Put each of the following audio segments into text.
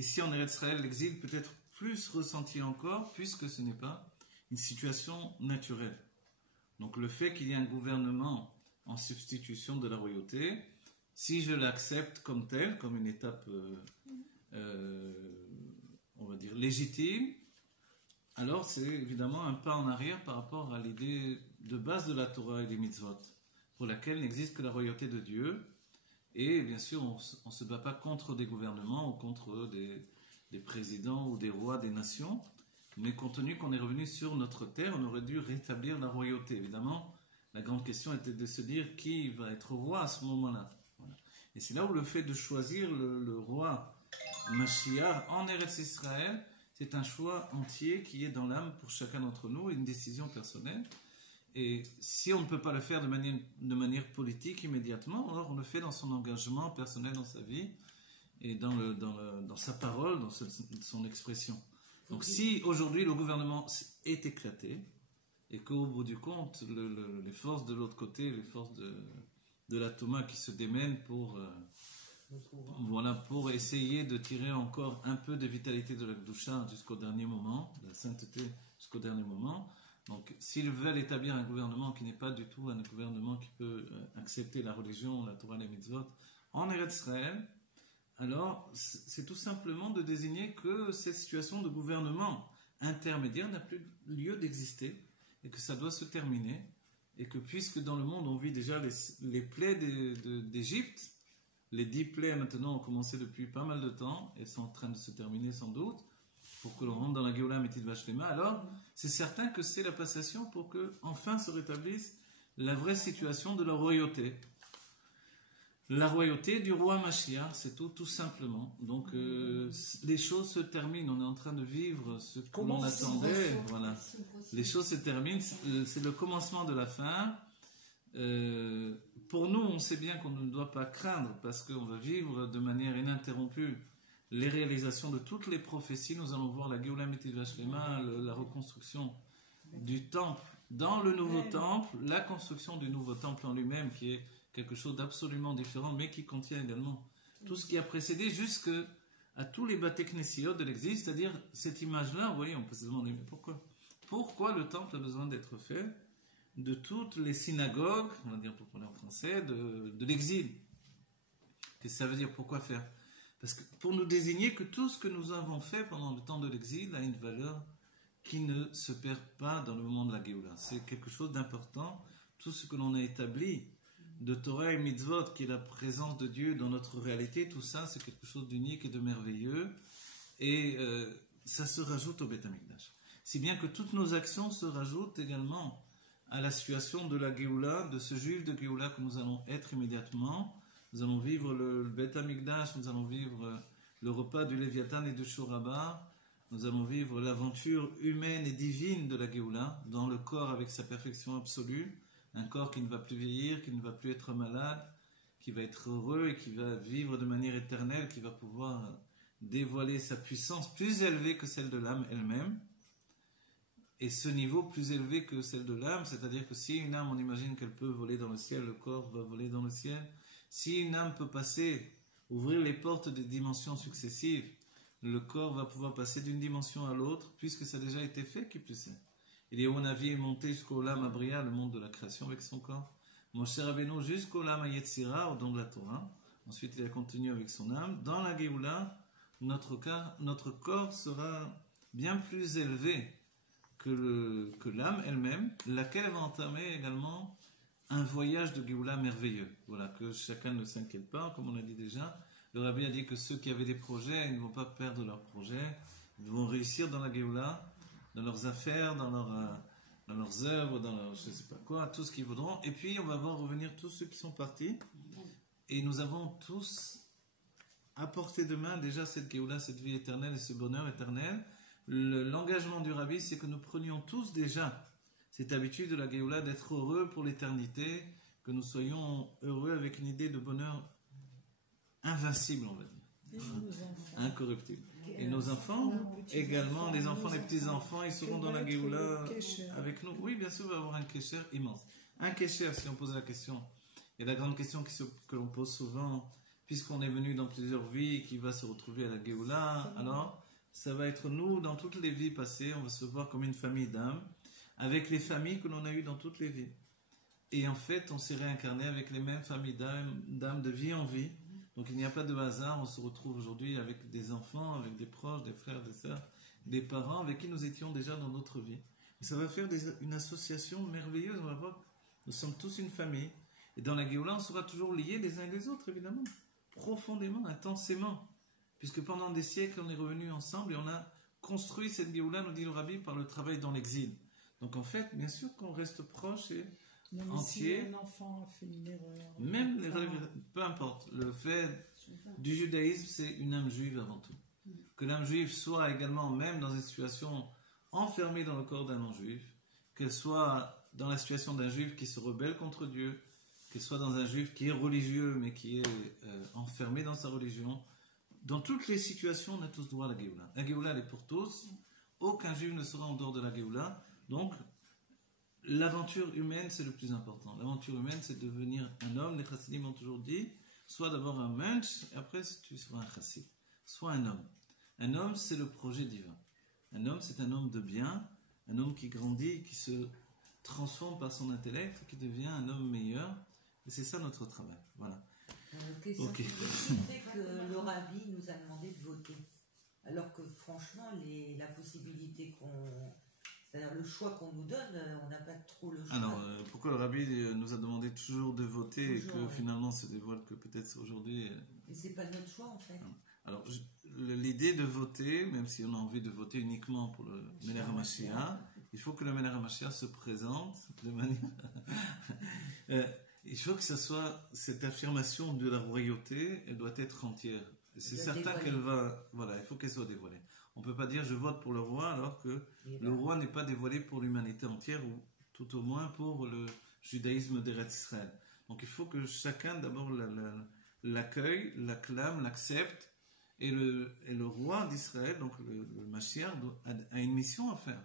ici en Eretz Israël, l'exil peut être plus ressenti encore, puisque ce n'est pas une situation naturelle. Donc le fait qu'il y ait un gouvernement en substitution de la royauté, si je l'accepte comme tel, comme une étape, on va dire, légitime, alors c'est évidemment un pas en arrière par rapport à l'idée de base de la Torah et des mitzvot, pour laquelle n'existe que la royauté de Dieu. Et bien sûr, on ne se bat pas contre des gouvernements ou contre des présidents ou des rois des nations, mais compte tenu qu'on est revenu sur notre terre, on aurait dû rétablir la royauté. Évidemment, la grande question était de se dire qui va être roi à ce moment-là. Voilà. Et c'est là où le fait de choisir le roi Mashiach en Eretz Israël, c'est un choix entier qui est dans l'âme pour chacun d'entre nous, une décision personnelle. Et si on ne peut pas le faire de manière politique immédiatement, alors on le fait dans son engagement personnel dans sa vie et dans sa parole, dans son expression. Donc si aujourd'hui le gouvernement est éclaté et qu'au bout du compte, les forces de l'autre côté, les forces de la Touma qui se démènent pour essayer de tirer encore un peu de vitalité de la Kedusha jusqu'au dernier moment, de la sainteté jusqu'au dernier moment. Donc, s'ils veulent établir un gouvernement qui n'est pas du tout un gouvernement qui peut accepter la religion, la Torah, les mitzvot, en Eretz Israël, alors c'est tout simplement de désigner que cette situation de gouvernement intermédiaire n'a plus lieu d'exister et que ça doit se terminer et que puisque dans le monde on vit déjà les plaies d'Égypte, les 10 plaies maintenant ont commencé depuis pas mal de temps et sont en train de se terminer sans doute, pour que l'on rentre dans la Géoula Amétit Vashlema, alors c'est certain que c'est la passation pour que enfin se rétablisse la vraie situation de la royauté. La royauté du roi Mashiach, c'est tout simplement. Donc les choses se terminent, on est en train de vivre ce que l'on attendait. Voilà. Les choses se terminent, c'est le commencement de la fin. Pour nous, on sait bien qu'on ne doit pas craindre parce qu'on va vivre de manière ininterrompue les réalisations de toutes les prophéties. Nous allons voir la Géoula Amétit Vashlema, la reconstruction du temple dans le nouveau temple, la construction du nouveau temple en lui-même qui est quelque chose d'absolument différent mais qui contient également tout ce qui a précédé jusqu'à tous les Baté Knessiot de l'exil, c'est-à-dire cette image-là, vous voyez, on peut se demander mais pourquoi le temple a besoin d'être fait de toutes les synagogues, on va dire pour parler en français, de l'exil. Qu'est-ce que ça veut dire? Pourquoi faire? Parce que pour nous désigner que tout ce que nous avons fait pendant le temps de l'exil a une valeur qui ne se perd pas dans le moment de la Géoula. C'est quelque chose d'important. Tout ce que l'on a établi de Torah et Mitzvot, qui est la présence de Dieu dans notre réalité, tout ça, c'est quelque chose d'unique et de merveilleux. Et ça se rajoute au Beth Amikdash. Si bien que toutes nos actions se rajoutent également à la situation de la Géoula, de ce juif de Géoula que nous allons être immédiatement. Nous allons vivre le Beth Amikdash, nous allons vivre le repas du Léviathan et du Shuraba, nous allons vivre l'aventure humaine et divine de la Géoula, dans le corps avec sa perfection absolue, un corps qui ne va plus vieillir, qui ne va plus être malade, qui va être heureux et qui va vivre de manière éternelle, qui va pouvoir dévoiler sa puissance plus élevée que celle de l'âme elle-même, et ce niveau plus élevé que celle de l'âme, c'est-à-dire que si une âme, on imagine qu'elle peut voler dans le ciel, le corps va voler dans le ciel. Si une âme peut ouvrir les portes des dimensions successives, le corps va pouvoir passer d'une dimension à l'autre, puisque ça a déjà été fait, qui plus est. Eliyahu Navi est monté jusqu'au Olam Abriya, le monde de la création avec son corps. Moshe Rabbeinu jusqu'au Olam Yetzira, au don de la Torah. Ensuite, il a continué avec son âme. Dans la Géoula, notre corps sera bien plus élevé que l'âme elle-même, laquelle va entamer également un voyage de Géoula merveilleux. Voilà, que chacun ne s'inquiète pas, comme on l'a dit déjà. Le Rabbi a dit que ceux qui avaient des projets, ils ne vont pas perdre leurs projets, ils vont réussir dans la Géoula, dans leurs affaires, dans leurs œuvres, dans leur, je ne sais pas quoi, tout ce qu'ils voudront. Et puis on va voir revenir tous ceux qui sont partis. Et nous avons tous à portée de main déjà cette Géoula, cette vie éternelle et ce bonheur éternel. L'engagement du Rabbi, c'est que nous prenions tous déjà cette habitude de la Géoula d'être heureux pour l'éternité, que nous soyons heureux avec une idée de bonheur invincible, on va dire, incorruptible. Et nos enfants, également, les enfants, les petits-enfants, ils seront dans la Géoula avec nous. Oui, bien sûr, il va y avoir un kécher immense. Un kécher, si on pose la question, et la grande question que l'on pose souvent, puisqu'on est venu dans plusieurs vies et qui va se retrouver à la Géoula, alors ça va être nous dans toutes les vies passées, on va se voir comme une famille d'âmes, avec les familles que l'on a eues dans toutes les vies. Et en fait, on s'est réincarné avec les mêmes familles d'âmes de vie en vie. Donc il n'y a pas de hasard, on se retrouve aujourd'hui avec des enfants, avec des proches, des frères, des sœurs, des parents avec qui nous étions déjà dans d'autres vies. Et ça va faire une association merveilleuse, on va voir, nous sommes tous une famille. Et dans la Géoula, on sera toujours liés les uns et les autres, évidemment, profondément, intensément. Puisque pendant des siècles, on est revenus ensemble et on a construit cette Géoula, nous dit le Rabbi, par le travail dans l'exil. Donc en fait, bien sûr qu'on reste proche et même entier. Si un enfant a fait une erreur. Même peu importe, le fait du judaïsme, c'est une âme juive avant tout. Que l'âme juive soit également, même dans une situation enfermée dans le corps d'un non-juif, qu'elle soit dans la situation d'un juif qui se rebelle contre Dieu, qu'elle soit dans un juif qui est religieux mais qui est enfermé dans sa religion. Dans toutes les situations, on a tous droit à la Géoula. La Géoula, elle est pour tous. Aucun juif ne sera en dehors de la Géoula. Donc, l'aventure humaine, c'est le plus important. L'aventure humaine, c'est de devenir un homme. Les chassidim ont toujours dit, sois d'abord un mensch, et après tu seras un chassid. Sois un homme. Un homme, c'est le projet divin. Un homme, c'est un homme de bien, un homme qui grandit, qui se transforme par son intellect, qui devient un homme meilleur. Et c'est ça notre travail. Voilà. Okay. Fait que le Rabbi nous a demandé de voter. Alors que franchement, la possibilité c'est-à-dire le choix qu'on nous donne, on n'a pas trop le choix. Alors, pourquoi le Rabbi nous a demandé toujours de voter et que finalement se dévoile que peut-être aujourd'hui... Et c'est pas notre choix en fait. Alors, l'idée de voter, même si on a envie de voter uniquement pour le Melech HaMashiach, il faut que le Melech HaMashiach se présente de manière... il faut que ce soit cette affirmation de la royauté, elle doit être entière. C'est certain qu'elle va... Voilà, il faut qu'elle soit dévoilée. On ne peut pas dire je vote pour le roi alors que le roi n'est pas dévoilé pour l'humanité entière ou tout au moins pour le judaïsme d'Eretz Israël. Donc il faut que chacun d'abord l'accueille, l'acclame, l'accepte et le roi d'Israël, donc le Mashiach, a une mission à faire.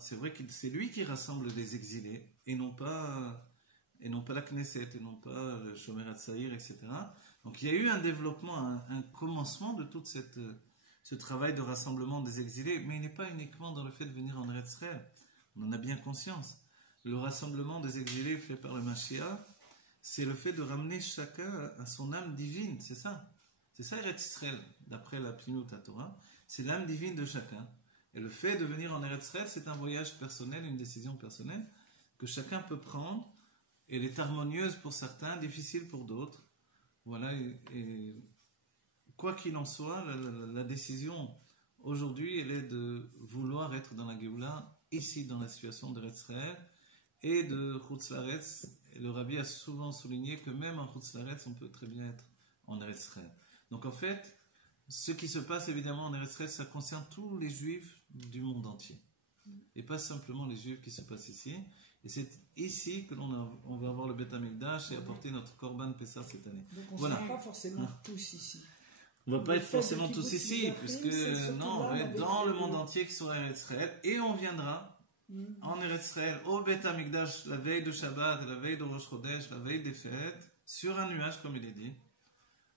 C'est vrai que c'est lui qui rassemble les exilés et non pas la Knesset et non pas le Shomer HaTzaïr, etc. Donc il y a eu un développement, un commencement de toute ce travail de rassemblement des exilés, mais il n'est pas uniquement dans le fait de venir en Eretz Israël. On en a bien conscience. Le rassemblement des exilés fait par le Mashiach, c'est le fait de ramener chacun à son âme divine, c'est ça. C'est ça Eretz Israël, d'après la Pnimut Torah, c'est l'âme divine de chacun. Et le fait de venir en Eretz Israël, c'est un voyage personnel, une décision personnelle que chacun peut prendre. Elle est harmonieuse pour certains, difficile pour d'autres. Voilà, et quoi qu'il en soit, la décision aujourd'hui, elle est de vouloir être dans la Géoula, ici dans la situation d'Eretz Israël, et de Chutz La'aretz. Et le Rabbi a souvent souligné que même en Chutz La'aretz, on peut très bien être en Eretz Israël. Donc en fait, ce qui se passe évidemment en Eretz Israël, ça concerne tous les Juifs du monde entier. Et pas simplement les Juifs qui se passent ici. Et c'est ici que on va avoir le Beth Amikdash et apporter notre Korban Pessah cette année. Donc on ne sera pas forcément tous ici. On ne va pas être forcément tous ici, puisque non, on va être dans le monde entier qui sera Eretz Israël. Et on viendra en Eretz Israël au Beth Amikdash la veille de Shabbat, la veille de Rosh Chodesh, la veille des fêtes, sur un nuage comme il est dit.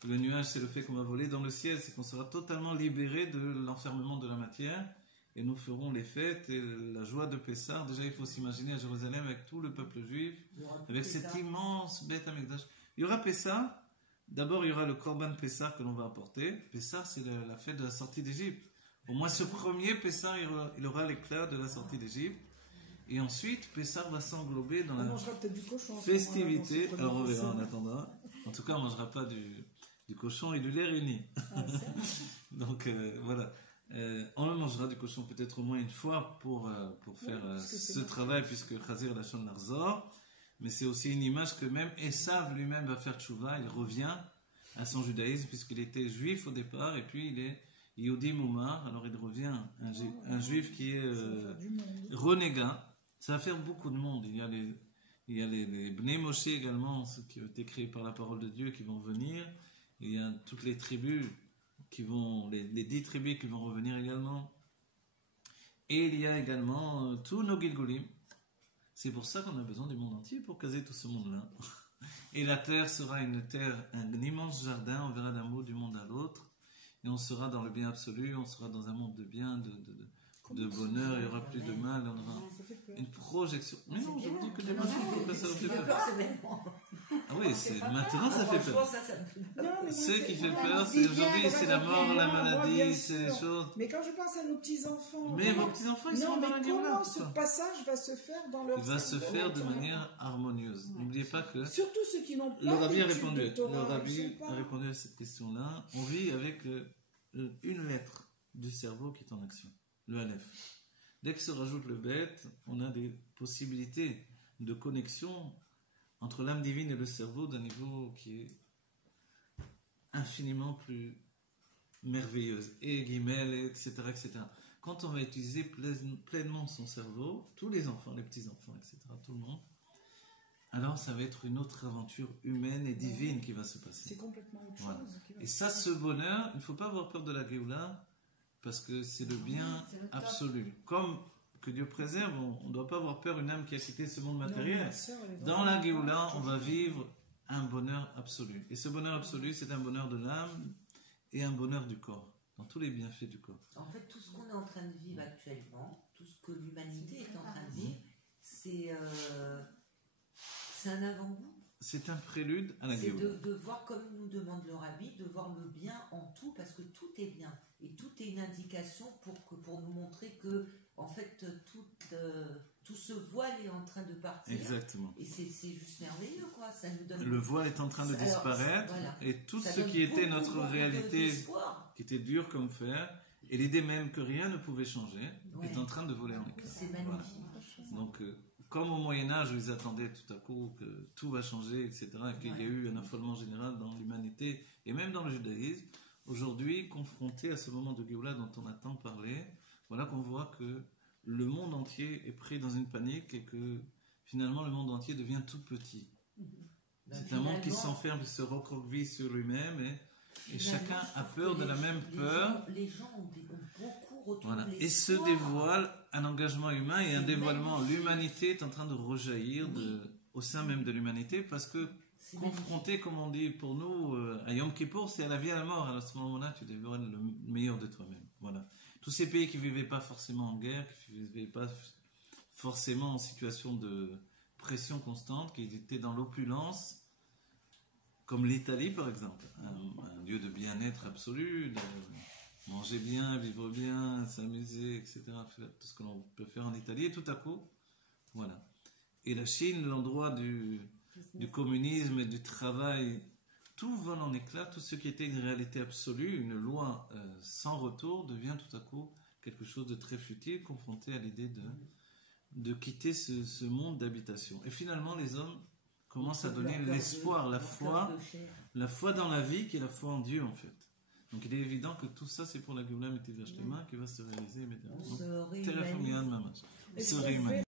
Le nuage, c'est le fait qu'on va voler dans le ciel, c'est qu'on sera totalement libéré de l'enfermement de la matière. Et nous ferons les fêtes et la joie de Pessah. Déjà, il faut s'imaginer à Jérusalem avec tout le peuple juif, avec cet immense Beth Amikdash. Il y aura Pessah. D'abord, il y aura le Korban Pessah que l'on va apporter. Pessah, c'est la fête de la sortie d'Égypte. Au moins, ce premier Pessah, il aura l'éclat de la sortie d'Égypte. Et ensuite, Pessah va s'englober dans la festivité. Alors, on verra en attendant. En tout cas, on ne mangera pas du cochon et du lait réuni. Donc, voilà. On le mangera du cochon peut-être au moins une fois pour faire ce travail, puisque Chazir Lachon Narzor, mais c'est aussi une image que même Esav lui-même va faire tchouva, il revient à son judaïsme puisqu'il était juif au départ et puis il est Yehudi Moumar, alors il revient un juif qui est renégat. Ça va faire beaucoup de monde. Il y a les Bnei Moshe également, ceux qui ont été créés par la parole de Dieu qui vont venir. Il y a toutes les tribus les 10 tribus qui vont revenir également. Et il y a également tous nos Gilgulim. C'est pour ça qu'on a besoin du monde entier pour caser tout ce monde-là. Et la terre sera une terre, un immense jardin, on verra d'un bout du monde à l'autre, et on sera dans le bien absolu, on sera dans un monde de bien, de bonheur, il n'y aura plus de mal, on aura une projection. Mais non, je vous dis que des mensonges, ça fait peur. Ah oui, maintenant ça fait peur. Ce qui fait peur, c'est aujourd'hui, c'est la mort, la maladie, c'est les choses. Mais quand je pense à nos petits-enfants... Mais vos petits-enfants, ils sont dans la guerre. Comment ce passage va se faire dans leur... Il va se faire de manière harmonieuse. N'oubliez pas que... Surtout ceux qui n'ont pas... Le Rabbi a répondu à cette question-là. On vit avec une lettre du cerveau qui est en action. Le Aleph. Dès que se rajoute le bête, on a des possibilités de connexion entre l'âme divine et le cerveau d'un niveau qui est infiniment plus merveilleuse. Et guillemets, etc., etc. Quand on va utiliser pleinement son cerveau, tous les enfants, les petits-enfants, etc., tout le monde, alors ça va être une autre aventure humaine et divine qui va se passer. C'est complètement autre voilà. chose. Et ça, ce bonheur, il ne faut pas avoir peur de la Géoula, parce que c'est le bien absolu. Comme que Dieu préserve, on ne doit pas avoir peur une âme qui a quitté ce monde matériel. Dans la Géoula, on va vivre un bonheur absolu. Et ce bonheur absolu, c'est un bonheur de l'âme et un bonheur du corps, dans tous les bienfaits du corps. En fait, tout ce qu'on est en train de vivre actuellement, tout ce que l'humanité est en train de vivre, c'est un avant-goût. C'est un prélude à la Géoula. C'est de voir, comme nous demande le Rabbi, de voir le bien en tout, parce que tout est bien. Et tout est une indication pour nous montrer que, en fait, tout ce voile est en train de partir. Exactement. Et c'est juste merveilleux, quoi. Ça nous donne... Le voile est en train de disparaître, voilà. Et tout ce qui était notre réalité, qui était dur comme fer, et l'idée même que rien ne pouvait changer, est en train de voler en éclats. C'est magnifique. Voilà. Donc, comme au Moyen-Âge, où ils attendaient tout à coup que tout va changer, etc., et qu'il y a eu un affolement général dans l'humanité, et même dans le judaïsme, aujourd'hui, confronté à ce moment de Géoula dont on a tant parlé, voilà qu'on voit que le monde entier est pris dans une panique et que finalement le monde entier devient tout petit. C'est un monde qui s'enferme, qui se recroqueville sur lui-même et chacun a peur de la même peur. Les gens ont beaucoup retrouvé voilà. Et se dévoile un engagement humain et un dévoilement. L'humanité est en train de rejaillir au sein même de l'humanité parce que confronté, comme on dit pour nous, à Yom Kippour, c'est à la vie et à la mort. À ce moment-là, tu dévoiles le meilleur de toi-même. Voilà. Tous ces pays qui ne vivaient pas forcément en guerre, qui ne vivaient pas forcément en situation de pression constante, qui étaient dans l'opulence, comme l'Italie par exemple, un lieu de bien-être absolu, de manger bien, vivre bien, s'amuser, etc. Faire tout ce que l'on peut faire en Italie, et tout à coup, voilà. Et la Chine, l'endroit du communisme et du travail, tout vole en éclats, tout ce qui était une réalité absolue, une loi sans retour, devient tout à coup quelque chose de très futile, confronté à l'idée de quitter ce monde d'habitation. Et finalement, les hommes commencent à donner l'espoir, la foi dans la vie, qui est la foi en Dieu en fait. Donc il est évident que tout ça, c'est pour la Géoula Métivash Lema qui va se réaliser immédiatement.